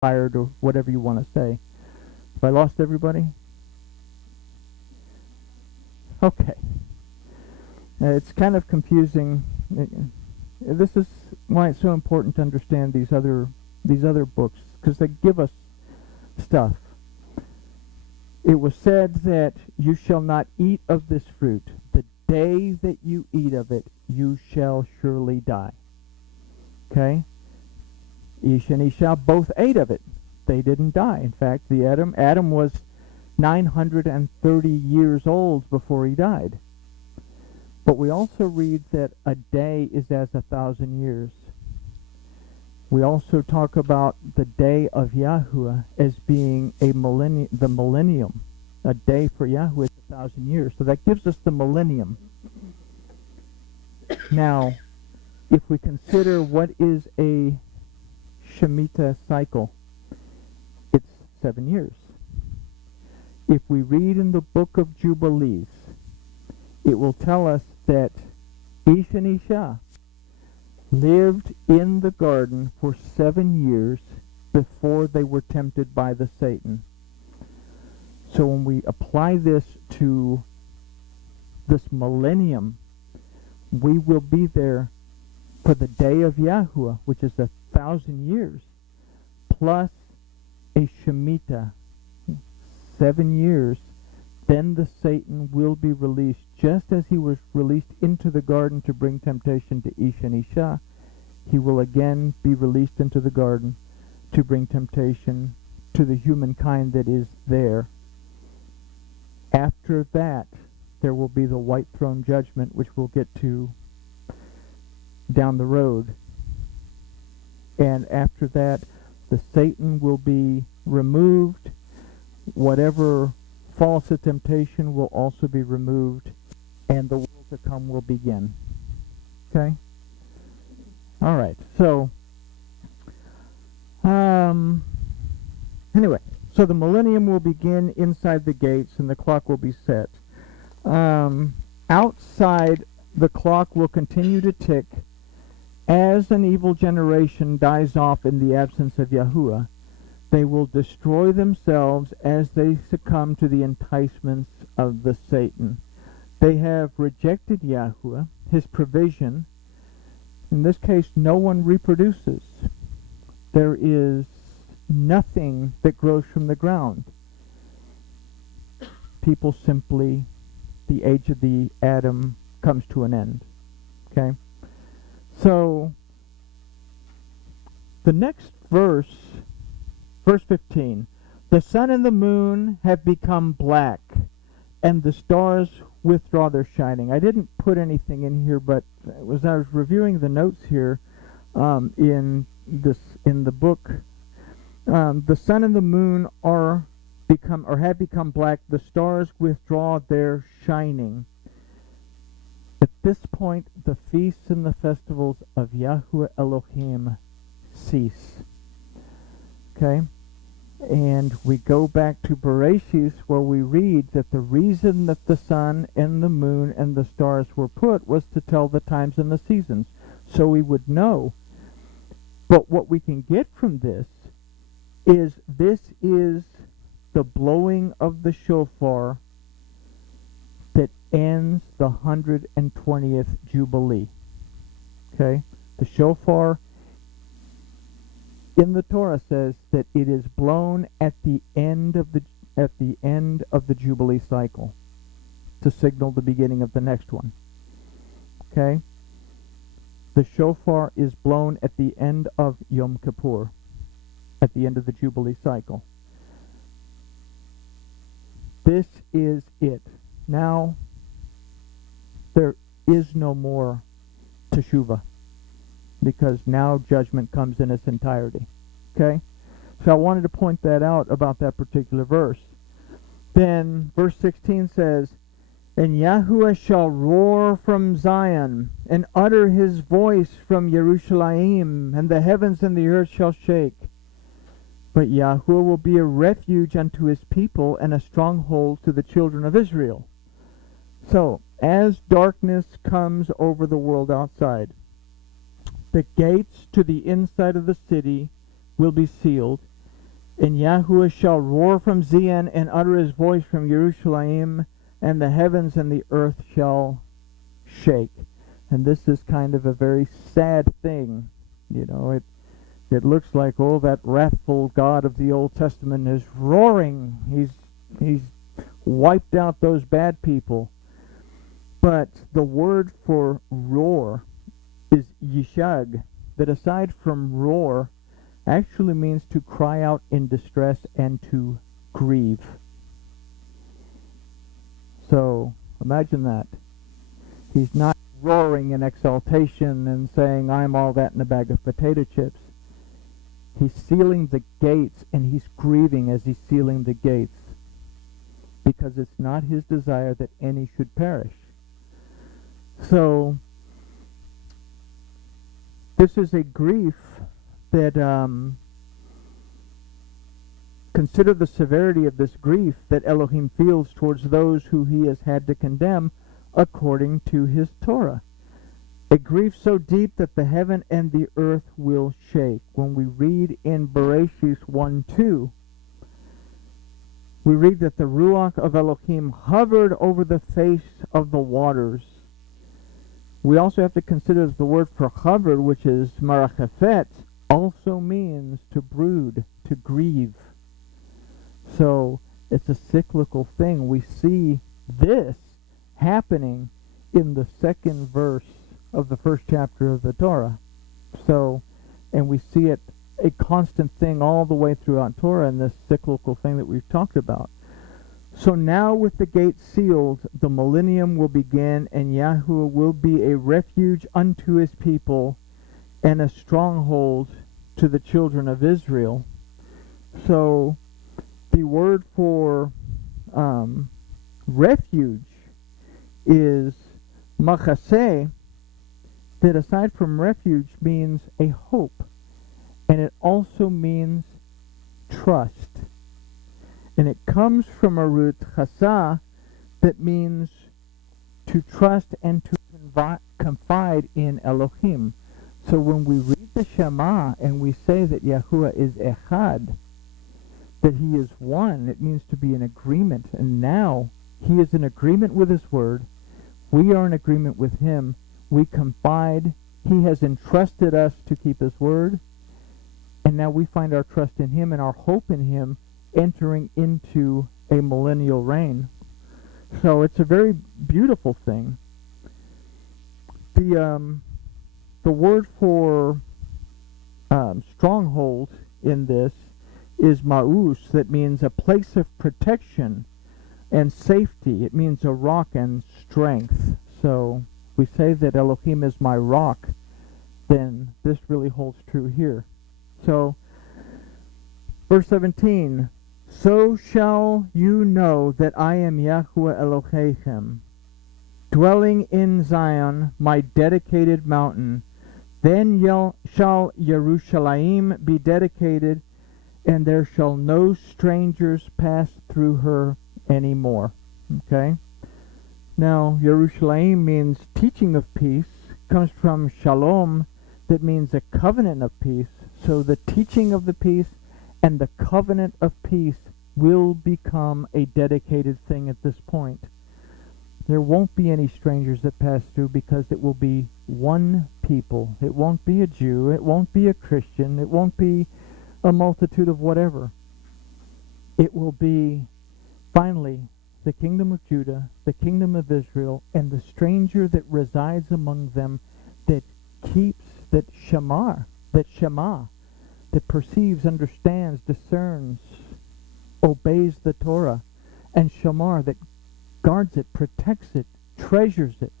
fired or whatever you want to say. Have I lost everybody? Okay. It's kind of confusing. This is why it's so important to understand these other books, because they give us stuff. It was said that you shall not eat of this fruit. The day that you eat of it, you shall surely die. Okay? Ish and Isha both ate of it. They didn't die. In fact, Adam was 930 years old before he died. But we also read that a day is as 1,000 years. We also talk about the day of Yahuwah as being the millennium. A day for Yahuwah is 1,000 years. So that gives us the millennium. Now, if we consider what is a Shemitah cycle, it's 7 years. If we read in the book of Jubilees, it will tell us that Ish and Isha lived in the garden for 7 years before they were tempted by the Satan. So when we apply this to this millennium, we will be there for the day of Yahuwah, which is 1,000 years, plus a Shemitah, 7 years. Then the Satan will be released, just as he was released into the garden to bring temptation to Ish and Isha. He will again be released into the garden to bring temptation to the humankind that is there. After that, there will be the white throne judgment, which we'll get to down the road. And after that, the Satan will be removed. Whatever false temptation will also be removed, and the world to come will begin. Okay? All right. So, anyway, so the millennium will begin inside the gates, and the clock will be set. Outside, the clock will continue to tick as an evil generation dies off in the absence of Yahuwah. They will destroy themselves as they succumb to the enticements of the Satan. They have rejected Yahuwah, his provision. In this case, no one reproduces. There is nothing that grows from the ground. People simply, the age of the Adam comes to an end. Okay? So, the next verse, Verse 15, the sun and the moon have become black, and the stars withdraw their shining. I didn't put anything in here, but as I was reviewing the notes here in the book, the sun and the moon have become black. The stars withdraw their shining. At this point, the feasts and the festivals of Yahuwah Elohim cease. Okay? And we go back to Bereshit, where we read that the reason that the sun and the moon and the stars were put was to tell the times and the seasons, so we would know. But what we can get from this is the blowing of the shofar that ends the 120th Jubilee. Okay? The shofar in the Torah says that it is blown at the end of the Jubilee cycle to signal the beginning of the next one. Okay? The shofar is blown at the end of Yom Kippur, at the end of the Jubilee cycle. This is it. Now, there is no more teshuvah, because now judgment comes in its entirety. Okay? So I wanted to point that out about that particular verse. Then verse 16 says, and Yahuwah shall roar from Zion, and utter his voice from Jerusalem, and the heavens and the earth shall shake. But Yahuwah will be a refuge unto his people, and a stronghold to the children of Israel. So, as darkness comes over the world outside, the gates to the inside of the city will be sealed, And Yahuwah shall roar from Zion and utter his voice from Jerusalem, and the heavens and the earth shall shake. And this is kind of a very sad thing. You know, it looks like, oh, that wrathful God of the Old Testament is roaring. He's wiped out those bad people. But the word for roar is yishag, that aside from roar, actually means to cry out in distress and to grieve. So, imagine that. He's not roaring in exaltation and saying, I'm all that in a bag of potato chips. He's sealing the gates, and he's grieving as he's sealing the gates, because it's not his desire that any should perish. So, this is a grief that, consider the severity of this grief that Elohim feels towards those who he has had to condemn according to his Torah. A grief so deep that the heaven and the earth will shake. When we read in Bereshit 1:2, we read that the Ruach of Elohim hovered over the face of the waters. We also have to consider that the word for hovered, which is marachafet, also means to brood, to grieve. So it's a cyclical thing. We see this happening in the second verse of the first chapter of the Torah. So, and we see it a constant thing all the way throughout Torah in this cyclical thing that we've talked about. So now with the gates sealed, the millennium will begin, and Yahuwah will be a refuge unto his people and a stronghold to the children of Israel. So the word for refuge is machaseh, that aside from refuge means a hope, and it also means trust. And it comes from a root chasa that means to trust and to confide in Elohim. So when we read the Shema and we say that Yahuwah is echad, that he is one, it means to be in agreement. And now he is in agreement with his word. We are in agreement with him. We confide. He has entrusted us to keep his word. And now we find our trust in him and our hope in him, entering into a millennial reign. So it's a very beautiful thing. The word for stronghold in this is ma'us, that means a place of protection and safety. It means a rock and strength. So we say that Elohim is my rock, then this really holds true here. So verse 17, so shall you know that I am Yahuwah Elohechem, dwelling in Zion, my dedicated mountain. Then shall Jerusalem be dedicated, and there shall no strangers pass through her anymore. Okay? Now, Jerusalem means teaching of peace, comes from shalom, that means a covenant of peace. So the teaching of the peace and the covenant of peace will become a dedicated thing at this point. There won't be any strangers that pass through, because it will be one people. It won't be a Jew. It won't be a Christian. It won't be a multitude of whatever. It will be, finally, the kingdom of Judah, the kingdom of Israel, and the stranger that resides among them, that keeps, that Shema, that perceives, understands, discerns, obeys the Torah, and Shamar, that guards it, protects it, treasures it.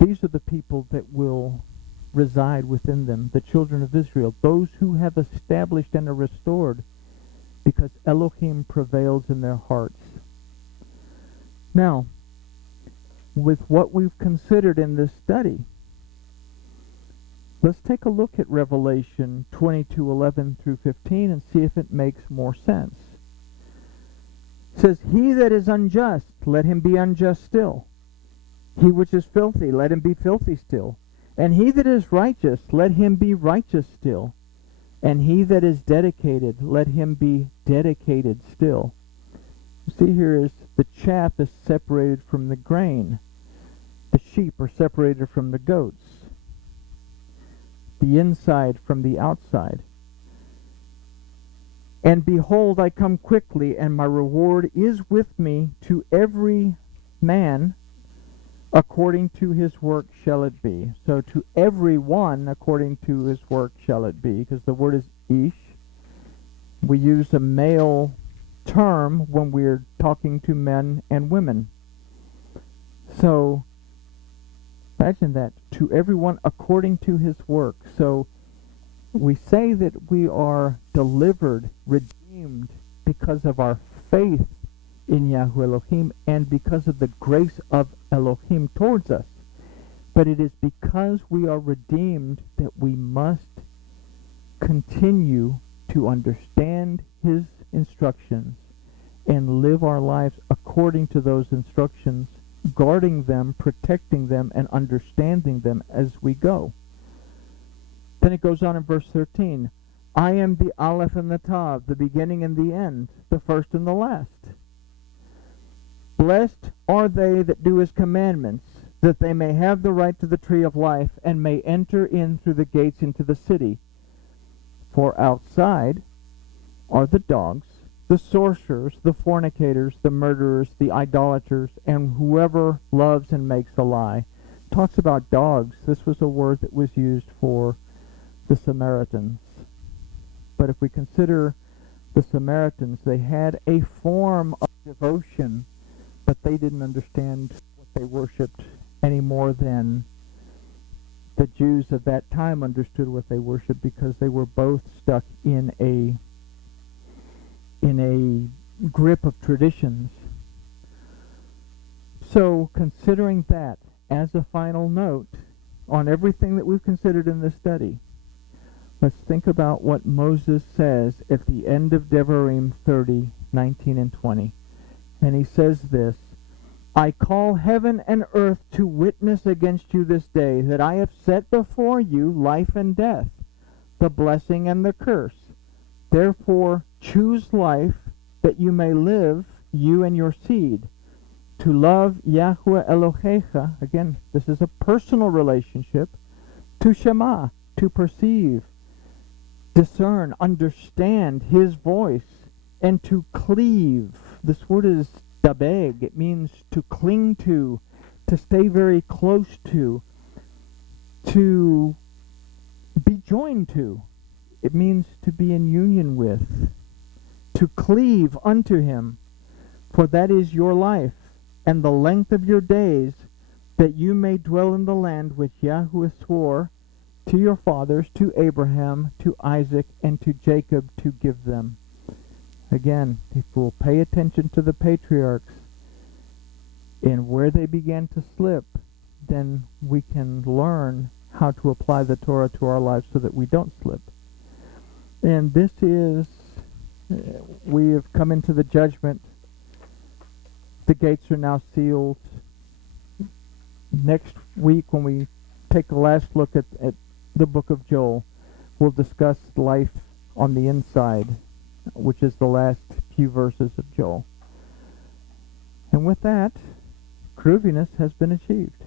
These are the people that will reside within them, the children of Israel, those who have established and are restored, because Elohim prevails in their hearts. Now, with what we've considered in this study, let's take a look at Revelation 22:11 through 15 and see if it makes more sense. It says, he that is unjust, let him be unjust still. He which is filthy, let him be filthy still. And he that is righteous, let him be righteous still. And he that is dedicated, let him be dedicated still. You see here is the chaff is separated from the grain. The sheep are separated from the goats. The inside from the outside. And behold, I come quickly, and my reward is with me, to every man according to his work shall it be. So to every one according to his work shall it be, because the word is ish. We use a male term when we're talking to men and women. So imagine that, to everyone according to his work. So we say that we are delivered, redeemed, because of our faith in Yahweh Elohim and because of the grace of Elohim towards us. But it is because we are redeemed that we must continue to understand his instructions and live our lives according to those instructions, guarding them, protecting them, and understanding them as we go. Then it goes on in verse 13, I am the Aleph and the Tav, the beginning and the end, the first and the last. Blessed are they that do his commandments, that they may have the right to the tree of life, and may enter in through the gates into the city. For outside are the dogs, the sorcerers, the fornicators, the murderers, the idolaters, and whoever loves and makes a lie. Talks about dogs. This was a word that was used for the Samaritans. But if we consider the Samaritans, they had a form of devotion, but they didn't understand what they worshipped any more than the Jews of that time understood what they worshipped, because they were both stuck in a grip of traditions. So, considering that as a final note on everything that we've considered in this study, let's think about what Moses says at the end of Devarim 30:19 and 20. And he says this, I call heaven and earth to witness against you this day, that I have set before you life and death, the blessing and the curse. Therefore choose life, that you may live, you and your seed, to love Yahweh Elohecha. Again, this is a personal relationship. To Shema, to perceive, discern, understand his voice, and to cleave. This word is dabeg. It means to cling to stay very close to be joined to. It means to be in union with, to cleave unto him. For that is your life, and the length of your days, that you may dwell in the land which Yahweh swore to your fathers, to Abraham, to Isaac, and to Jacob, to give them. Again, if we'll pay attention to the patriarchs and where they began to slip, then we can learn how to apply the Torah to our lives so that we don't slip. And this is, we have come into the judgment. The gates are now sealed. Next week, when we take a last look at the book of Joel, we'll discuss life on the inside, which is the last few verses of Joel. And with that, grooviness has been achieved.